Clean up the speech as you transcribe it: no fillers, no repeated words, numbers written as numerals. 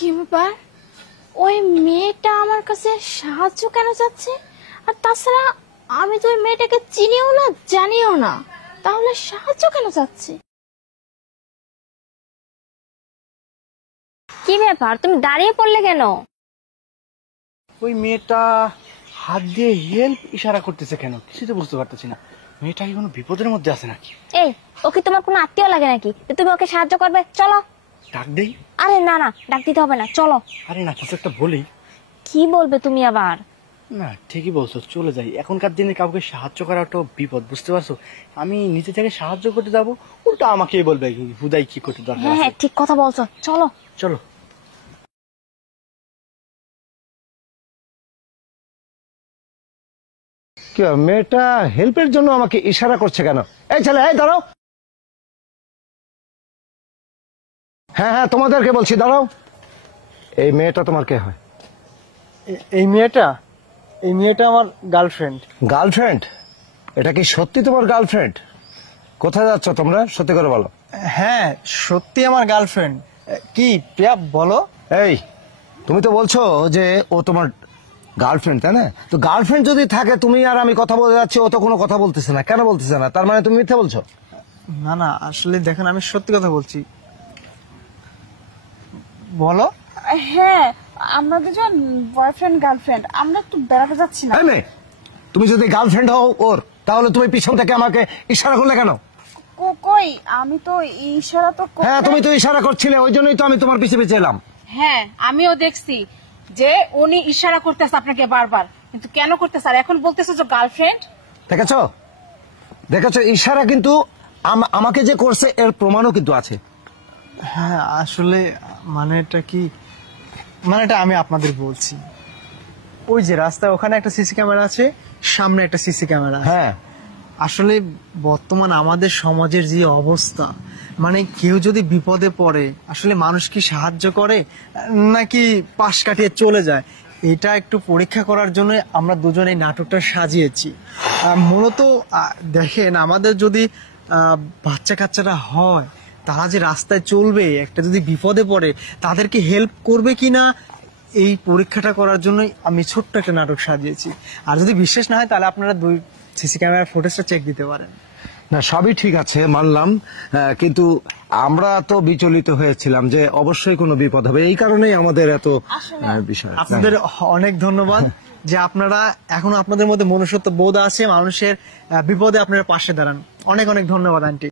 কি ব্যাপার? ওই মেয়েটা আমার কাছে সাহায্য কেন চাচ্ছে? আর তাছাড়া আমি তো ওই মেয়েটাকে চিনিও না, জানিও না, তাহলে সাহায্য কেন চাচ্ছে? কি ব্যাপার, তুমি দাঁড়িয়ে পড়লে কেন? ওই মেয়েটা হাত দিয়ে হেল্প ইশারা করতেছে কেন, কিছু তো বুঝতে পারতেছি না। মেয়েটা কি কোনো বিপদের মধ্যে আছে নাকি? এই, ওকে তোমার কোনো আত্মীয় লাগে নাকি যে তুমি ওকে সাহায্য করবে? চলো। ডাক দেই? আরে না না, ডাক দিতে হবে না, চলো। আরে না, কিছু একটা বলি। কি বলবে তুমি আবার? না ঠিকই বলছো, চলে যাই। এখনকার দিনে কাউকে সাহায্য করা একটা বিপদ, বুঝতে পারছো? আমি নিজে থেকে সাহায্য করতে যাবো, উল্টা আমাকেই বলবে হুদাই কি করতে দরকার হ্যাঁ হ্যাঁ, আছে। ঠিক কথা বলছো, চলো। চলো। কি মেয়েটা হেল্পের জন্য আমাকে ইশারা করছে কেন? এই ছেলে, এই দাঁড়াও। হ্যাঁ হ্যাঁ, তোমাদেরকে বলছি দাঁড়াও। এই মেয়েটা তোমার কে হয়? এই মেয়েটা আমার গার্লফ্রেন্ড। গার্লফ্রেন্ড? এটা কি সত্যি তোমার গার্লফ্রেন্ড? কোথায় যাচ্ছ তোমরা, সত্যি করে বলো। হ্যাঁ, সত্যি আমার গার্লফ্রেন্ড। কি প্রিয়া, বলো। এই, তুমি তো বলছো যে ও তোমার গার্লফ্রেন্ড, তাই না? তো গার্লফ্রেন্ড যদি থাকে, তুমি আর আমি কথা বলে যাচ্ছি, ও তো কোনো কথা বলতেছে না, কেন বলতেছে না? তার মানে তুমি মিথ্যা বলছো। না না, আসলে দেখেন, আমি সত্যি কথা বলছি। বলো। হ্যাঁ, আমরা দুজন বয়ফ্রেন্ড গার্লফ্রেন্ড, আমরা একটু বেড়াতে যাচ্ছি না। এই মেয়ে, তুমি যদি গার্লফ্রেন্ড হও ওর, তাহলে তুমি পিছন থেকে আমাকে ইশারা করলে কেন? কই, আমি তো ইশারা তো হ্যাঁ, তুমি তো ইশারা করছিলে, ওই জন্যই তো আমি তোমার পিছে পিছে এলাম। হ্যাঁ, আমিও দেখছি যে উনি ইশারা করতেছে আপনাকে বারবার, কিন্তু কেন করতেছে? আর এখন বলতেছে যে গার্লফ্রেন্ড। দেখেছো দেখেছো, ইশারা কিন্তু আমাকে যে করছে এর প্রমাণও কিন্তু আছে। হ্যাঁ, আসলে মানেটা আমি আপনাদের বলছি। ওই যে রাস্তায় ওখানে একটা সিসি ক্যামেরা আছে, সামনে একটা সিসি ক্যামেরা। হ্যাঁ, আসলে বর্তমান আমাদের সমাজের যে অবস্থা, মানে কেউ যদি বিপদে পড়ে, আসলে মানুষ কি সাহায্য করে নাকি পাশ কাটিয়ে চলে যায়, এটা একটু পরীক্ষা করার জন্য আমরা দুজন এই নাটকটা সাজিয়েছি। মূলত দেখেন, আমাদের যদি বাচ্চা কাচ্চারা হয়, তারা যে রাস্তায় চলবে, একটা যদি বিপদে পড়ে, তাদেরকে হেল্প করবে কিনা, এই পরীক্ষাটা করার জন্যই আমি ছোট্ট একটা নাটক সাজিয়েছি। আর যদি বিশ্বাস না হয়, তাহলে আপনারা দুই সিসি ক্যামেরার ফুটেজটা চেক দিতে পারেন। না সবই ঠিক আছে, মানলাম, কিন্তু আমরা তো বিচলিত হয়েছিলাম যে অবশ্যই কোনো বিপদ হবে, এই কারণেই আমাদের এত বিষয়। আপনাদের অনেক ধন্যবাদ যে আপনারা এখনো আপনাদের মধ্যে মনুষ্যত্ব বোধ আছে, মানুষের বিপদে আপনারা পাশে দাঁড়ান। অনেক অনেক ধন্যবাদ আন্টি।